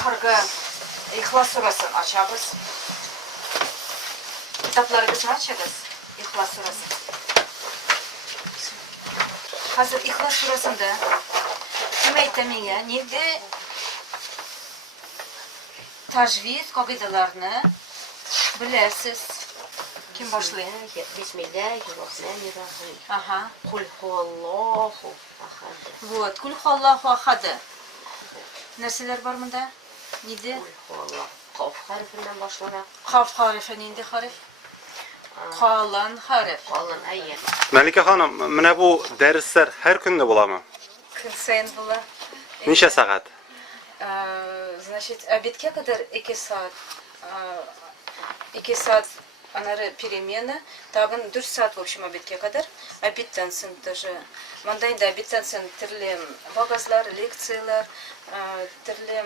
Ahırga İhlas Surasını açarız. Kitaplarınızı açarız. İhlas Surası. Hazır İhlas Surası'nda kim eytemeye neydi tajvid kaidalarını bilersiz. Kim başlıyor? Bismillahirrahmanirrahim. Aha. Kul huvallahu ahad. Вот. Kul huvallahu ahad. Nerseler var bunda? Neydi? Kul huvallahu. Kaf harfinden başlarak. Kaf harifi neydi harf? Kalan harf. Kalan ayet. Melike Hanım, mene bu dersler her günde bulamı? Kıl sayın bula. Neçe saat? Значит, обедке kadar 2 saat. 2 saat анары перемена, тагын 4 saat в общем обедке kadar. Обедтен сын тоже. Мандайда обедтен сын түрлі вагазлар, лекциялар, түрлі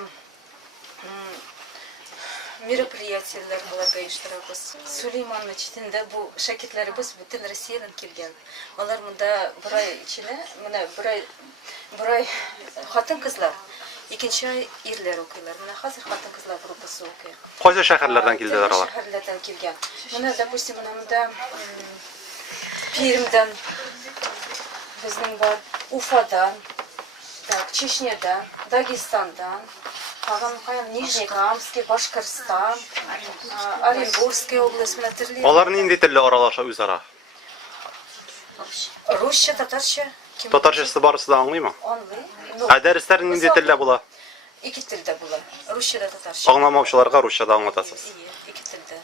мероприятиялар буларга иштирабыз. Сулейман мечетинде бу шакиртлерибиз бүтүн Россиядан келген. Алар мында бир ай ичинде, мына бир ай хатын кызлар, экинчи ай эрлер окуйлар. Мына азыр хатын кызлар группасы окуйт. Кайсы шәһәрләрдән килделәр алар? Шәһәрләрдән килгән. Мына допустим, мында Пермьдән, безнең бар, Уфадан, так, Чечнядан, Дагестандан, Нижнекамский, Башкортстан, Оренбургская область, Алар нинди телдә аралаша үзара? Русча, татарча. Татарчасы барысы да аңлыймы? Аңлый. Дәресләр нинди телдә була? Ике телдә була. Русча да татарча. Аңламаучыларга русчада аңлатасыз. Ике телдә.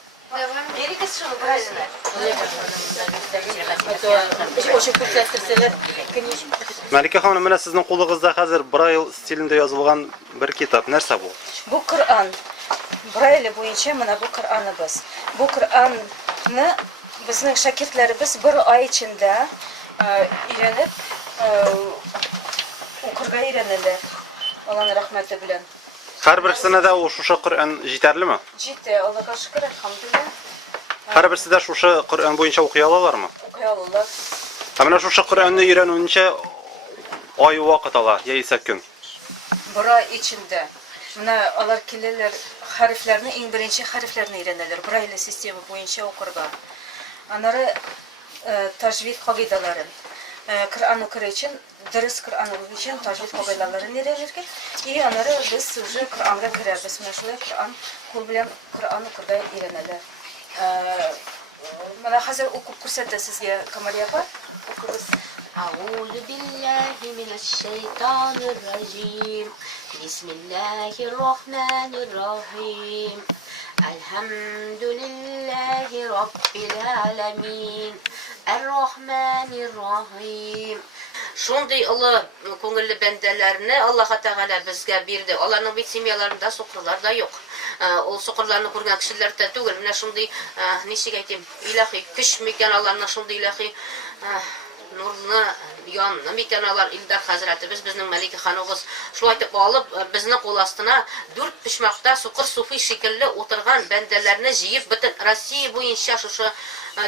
Мәликә ханым, менә сезнең кулыгызда хәзер Брайл стилендә язылган бер китап. Нәрсә бу? Бу Коръан. Брайль буенча менә бу Коръаныбыз. Бу Коръанны безнең шакиртләребез бер ай ичендә өйрәнеп укырга өйрәнәләр. Аллаһның рәхмәте белән. Һәрберсенә дә ул шушы Коръан җитәрлеме? Җитә, Аллаһка шөкер, әлхәмдүлилләх. Һәрберсе дә шушы Коръан буенча укый алалармы? Укый алалар. Менә шушы Коръанны өйрәнүенчә ай вакыт ала, яисә көн. Бер ай ичендә. Менә алар киләләр, хәрефләрне, иң беренче хәрефләрне өйрәнәләр. Брайль система буенча укырга. Аннары тажвид кагыйдаларын, Коръан укыр өчен, дөрес Коръан укыр өчен тажвид кагыйдаларын өйрәнергә. И аннары без уже Коръанга керәбез. Менә шулай Коръан, кул белән Коръан укырга өйрәнәләр. Менә хәзер укып күрсәтә сезгә Камалия апа. Укыгыз. أعوذ بالله من الشيطان الرجيم بسم الله الرحمن الرحيم الحمد لله رب العالمين الرحمن الرحيم Шундый олы күңелле бәндәләрне Аллаһ Тәгалә безгә бирде. Аларның бит семьяларында сукырлар да юк. Ул сукырларны күргән кешеләр дә түгел. Менә шундый ничек әйтим, илаһи көч микән аларның шундый илаһи нурны янны микән алар Илдар хәзрәтебез безнең Мәликә ханыбыз шулай итеп алып безне кул астына 4 пишмакта сукыр суфи шикелле утырган бәндәләрне җыеп бөтен Россия буенча шушы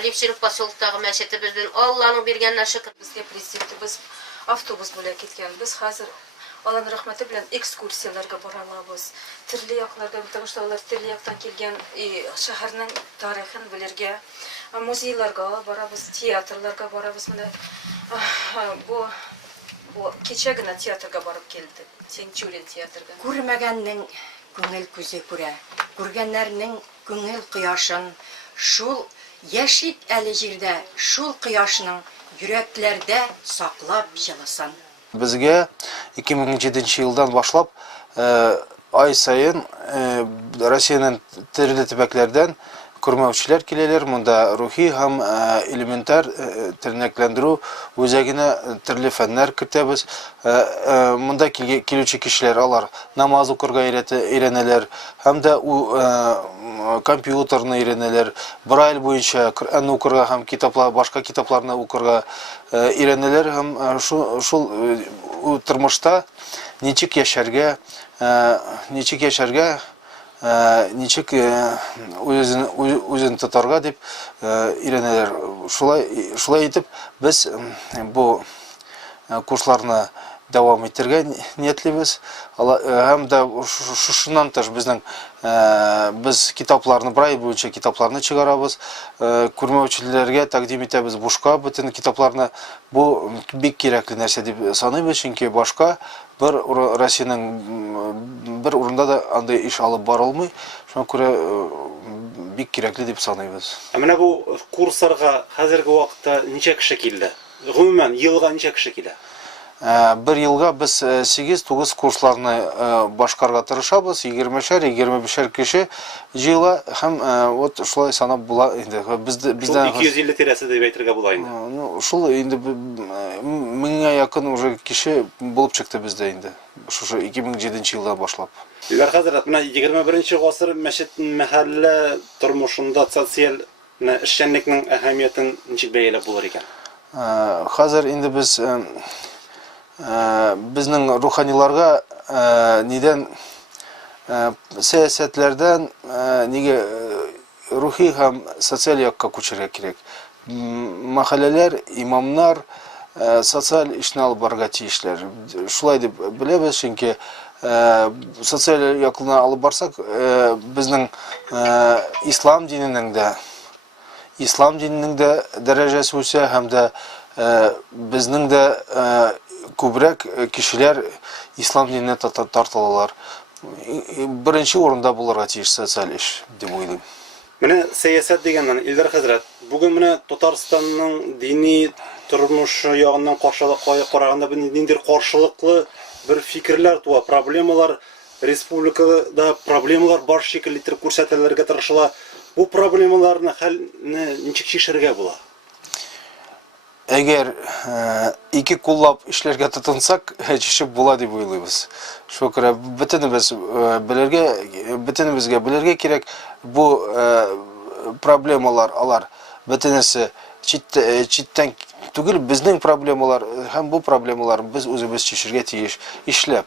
Лепчинов поселктагы мәчетебездән Аллаһның биргәннәр шөкер безгә президентыбыз автобус бүләк иткән. Без хәзер Аллаһның рәхмәте белән экскурсияләргә барабыз. Төрле якларга, потому что алар төрле яктан килгән шәһәрнең тарихын белергә, музейларга барабыз, театрларга барабыз. Менә бу кичә генә театрга барып килдек. Сенчурин театрга. Күрмәгәннең күңел күзе күрә. Күргәннәрнең күңел кояшын шул яшит әле җирдә, шул кояшның йөрәкләрдә саклап җылысын. Безгә 2007 елдан башлап ай сайын Россиянең төрле төбәкләрдән күрмәүчеләр киләләр. Монда рухи һәм элементар тернәкләндерү үзәгенә төрле фәннәр кертәбез. Монда килүче кешеләр алар намаз укырга өйрәнәләр һәм дә компьютерны өйрәнәләр. Брайль буенча Коръан укырга һәм китаплар, башка китапларны укырга өйрәнәләр һәм шул тормышта ничек яшәргә, ничек үзен тотарга дип өйрәнәләр. Шулай итеп без бу курсларны дәвам итәргә ниятлебез. Һәм дә шушыннан тыш без китапларны, Брайль буенча китапларны чыгарабыз. Күрмәүчеләргә тәкъдим итәбез бушка бөтен китапларны. Бу бик кирәкле нәрсә дип саныйбыз, чөнки башка бер Россиянең бер урында да андай иш алып барылмый. Шуңа күрә бик кирәкле дип саныйбыз. Менә бу курсларга хәзерге вакытта ничә кеше килде? Гомумән елга ничә кеше килә? Бер елга без 8-9 курсларны башкарга тырышабыз. 20-25 кеше җыела һәм вот шулай санап була инде. Бездән 250 тирәсе дип әйтергә була инде. Ну, шул инде 1000-гә якын уже кеше булып чыкты бездә инде. Шушы 2007 елда башлап. Диләр хәзрәт, менә 21 гасыр мәчет мәхәллә тормышында социаль эшчәнлекнең әһәмиятен ничек бәяләп булыр икән? Хәзер инде безнең руханиларга нидән сәясәтләрдән нигә рухи һәм социаль якка күчәргә кирәк. Мәхәлләләр, имамнар социаль эшне алып барырга тиешләр. Шулай дип беләбез, чөнки социаль якны алып барсак, безнең ислам диненең дә дәрәҗәсе үсә һәм дә безнең дә күбрәк кешеләр ислам диненә тартылалар. Беренче урында булырга тиеш социаль эш дип уйлыйм. Менә сәясәт дигәннән Илдар хәзрәт, бүген менә Татарстанның дини тормышы ягыннан караганда ниндидер каршылыклы бер фикерләр туа, проблемалар республикада проблемалар бар шикелле итеп күрсәтелергә тырышыла. Бу проблемаларны хәлне ничек чишәргә була? Әгәр ике куллап эшләргә тотынсак, чишеп була дип уйлыйбыз. Шуңа күрә бөтенебезгә белергә кирәк, бу проблемалар алар бөтенесе читтән түгел, безнең проблемалар һәм бу проблемалар без үзебез чишергә тиеш, эшләп.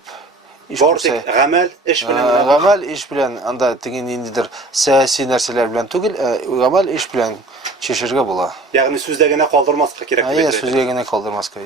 Бартык гамәл, эш белән. Гамәл, эш белән, анда тиген ниндидер сәяси нәрсәләр белән түгел, гамәл, эш белән чишергә була. Ягъни сүздә генә калдырмаска кирәк. Сүздә генә калдырмаска.